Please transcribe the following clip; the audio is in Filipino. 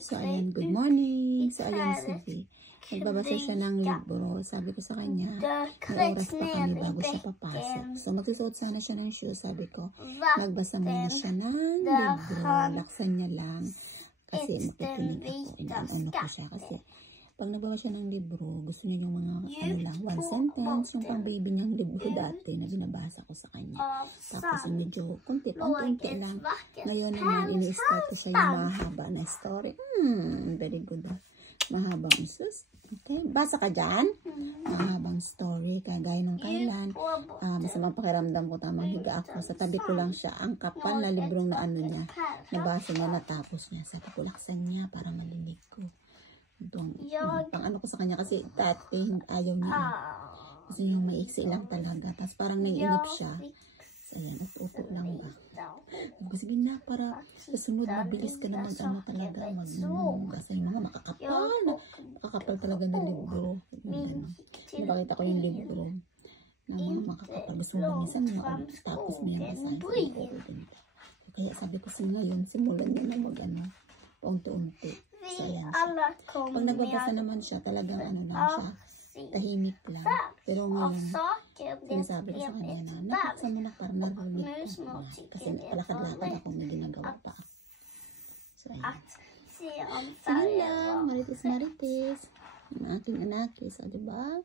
So, ayan, good morning. So, ayan, sige. Nagbabasa siya ng libro. Sabi ko sa kanya, may oras pa kami bago siya papasok. So, magsusuot sana siya ng shoes. Sabi ko, magbasa muna siya ng libro. Laksan niya lang. Kasi makikinig ako. Inaano ko siya. Kasi, pag nagbabasa siya ng libro, gusto niya yung mga, ano lang, one sentence, yung pang baby niyang libro dati na binabasa ko sa kanya. Tapos, medyo konti lang. Ngayon naman, ini-start ko siya yung mahaba na story. Very good. Mahabang sus. Okay, basa ka dyan. Mahabang story. Kagaya nung kailan. Masamang pakiramdam ko, tamang higa ako. Sa tabi ko lang siya. Ang kapal na librong na ano niya. Nabasa niya, natapos niya. Sabi ko, laksan niya para malilig ko. Pang ano ko sa kanya kasi dati ayaw niya. Kasi yung maiksi lang talaga. Tapos parang naiinip siya. So, ayan, upo lang ba? Sige na, para sa sunod, mabilis ka na ano talaga, kasi yung mga makakapal talaga na libro. Napakita ko yung libro ng mga makakapal. Gusto mo minsan mga tapos may basahin. Kaya sabi ko ngayon, simulan niya na mag-ano, paunti-unti. So, ayan siya. Pag nagbabasa naman siya, talagang ano lang siya, tahimik lang. Pero ngayon, sinasabi ko sa kanya na, napaksa mo na parang narinig ka. Kasi palakad-lakad ako na ginagawa pa. So, ayan. Sige lang, maritis-maritis. Ang aking anakis, o diba?